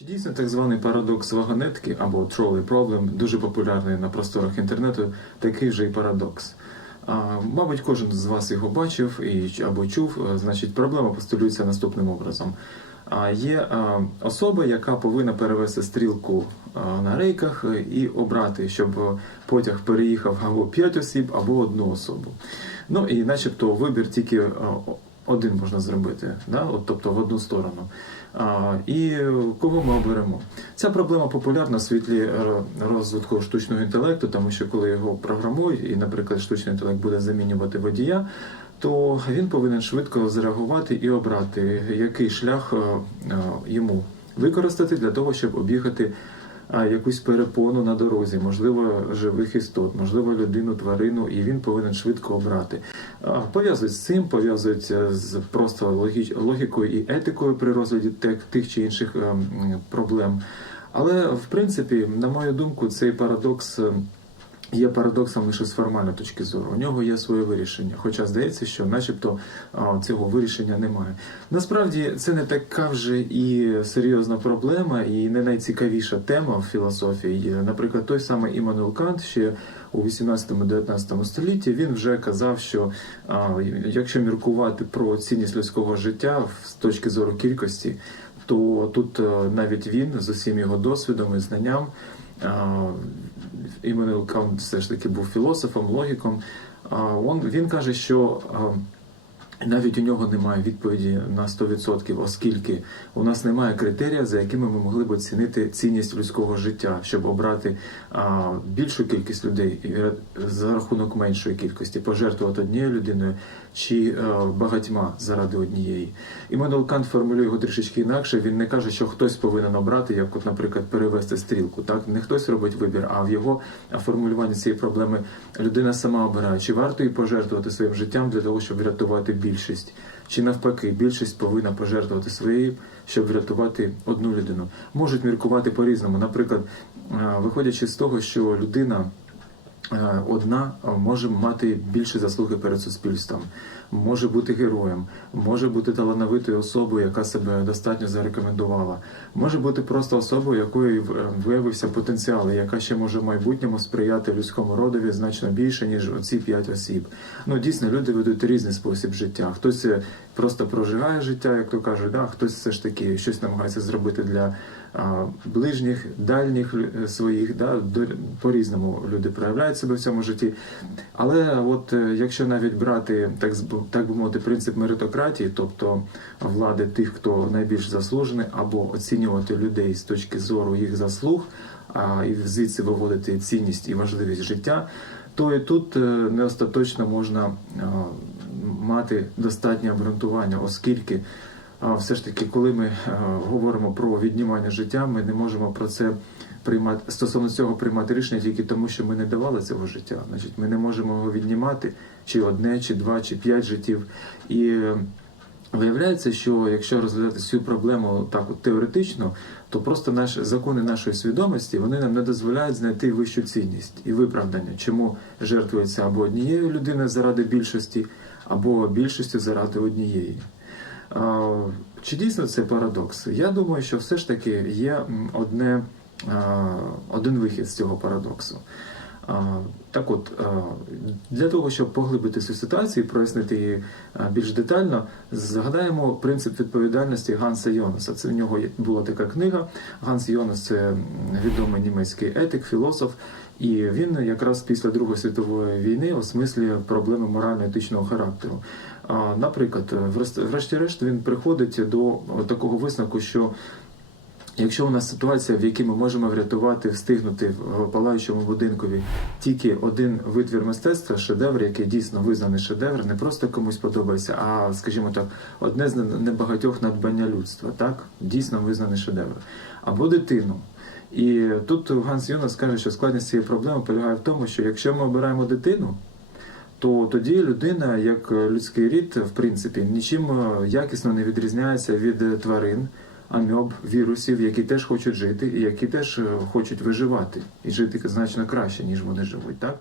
Чи дійсно так званий парадокс вагонетки або trolley problem, дуже популярний на просторах інтернету, такий же і парадокс? А, мабуть, кожен з вас його бачив і, або чув. Е, Значить, проблема постулюється наступним образом. А, є особа, яка повинна перевести стрілку на рейках е, і обрати, щоб е, потяг переїхав або 5 осіб, або одну особу. Ну і начебто вибір тільки один можна зробити, да? От, тобто в одну сторону. А, і кого ми оберемо? Ця проблема популярна в світлі е, розвитку штучного інтелекту, тому що коли його програмують, і, наприклад, штучний інтелект буде замінювати водія, то він повинен швидко зреагувати і обрати, який шлях е, е, йому використати для того, щоб об'їхати якусь перепону на дорозі, можливо, живих істот, можливо, людину, тварину, і він повинен швидко обрати. Пов'язують з цим, пов'язують е, з просто логікою і етикою при розгляді тих, чи інших е, проблем. Але в принципі, на мою думку, цей парадокс. Є парадоксом лише з формальної точки зору. У нього є своє вирішення. Хоча здається, що, начебто, цього вирішення немає. Насправді це не така вже і серйозна проблема, і не найцікавіша тема в філософії. Наприклад, той самий Іммануел Кант ще у 18-19 столітті він вже казав, що якщо міркувати про цінність людського життя з точки зору кількості, то тут е, навіть він з усім його досвідом і знанням. Іммануел Кант все ж таки був філософом, логіком. Він каже, що навіть у нього немає відповіді на 100%, оскільки у нас немає критерія, за якими ми могли б оцінити цінність людського життя, щоб обрати а, більшу кількість людей за рахунок меншої кількості, пожертвувати однією людиною чи а, багатьма заради однієї. Іммануел Кант формулює його трішечки інакше. Він не каже, що хтось повинен обрати, як, от, наприклад, перевести стрілку. Так не хтось робить вибір, а в його формулюванні цієї проблеми людина сама обирає, чи варто їй пожертвувати своїм життям для того, щоб врятувати більшість, чи навпаки, більшість повинна пожертвувати своєю, щоб врятувати одну людину. Можуть міркувати по-різному. Наприклад, е, виходячи з того, що людина. Е, Одна е, може мати більше заслуги перед суспільством, може бути героєм, може бути талановитою особою, яка себе достатньо зарекомендувала, може бути просто особою, якою е, виявився потенціал, яка ще може в майбутньому сприяти людському родові значно більше, ніж оці п'ять осіб. Ну дійсно, люди ведуть різний спосіб життя. Хтось е, просто прожигає життя, як то кажуть, да? хтось все ж таки щось намагається зробити для ближніх, дальніх своїх, да? до- по-різному люди проявляють себе в цьому житті. Але от е, якщо навіть брати так, так би мовити, принцип меритократії, тобто влади тих, хто найбільш заслужений, або оцінювати людей з точки зору їх заслуг, а і звідси виводити цінність і важливість життя, то і тут е, не остаточно можна мати достатнє обґрунтування, оскільки все ж таки, коли ми говоримо про віднімання життя, ми не можемо про це приймати стосовно цього приймати рішення тільки тому, що ми не давали цього життя. Значить, ми не можемо його віднімати чи одне, чи два, чи п'ять життів. І е, Виявляється, що якщо розглядати цю проблему так от теоретично, то просто наш закони нашої свідомості вони нам не дозволяють знайти вищу цінність і виправдання, чому жертвується або однією людиною заради більшості, або більшістю заради однієї. Чи дійсно це парадокс? Я думаю, що все ж таки є одне, один вихід з цього парадоксу. Так от, для того, щоб поглибити цю ситуацію і прояснити її більш детально, згадаємо принцип відповідальності Ганса Йонаса. Це в нього була така книга. Ганс Йонас це відомий німецький етик, філософ, і він якраз після Другої світової війни осмислює проблеми морально-етичного характеру. Наприклад, врешті-решт він приходить до такого висновку, що Якщо у нас ситуація, в якій ми можемо врятувати, встигнути в палаючому будинкові тільки один витвір мистецтва, шедевр, який дійсно визнаний шедевр, не просто комусь подобається, а, скажімо так, одне з небагатьох надбання людства, так? Дійсно визнаний шедевр, або дитину. І тут Ганс Йонас каже, що складність цієї проблеми полягає в тому, що якщо ми обираємо дитину, то тоді людина, як людський рід, в принципі, нічим е, якісно не відрізняється від тварин, амьоб, вірусів, які теж хочуть жити, і які теж е, хочуть виживати і жити значно краще, ніж вони живуть. Так?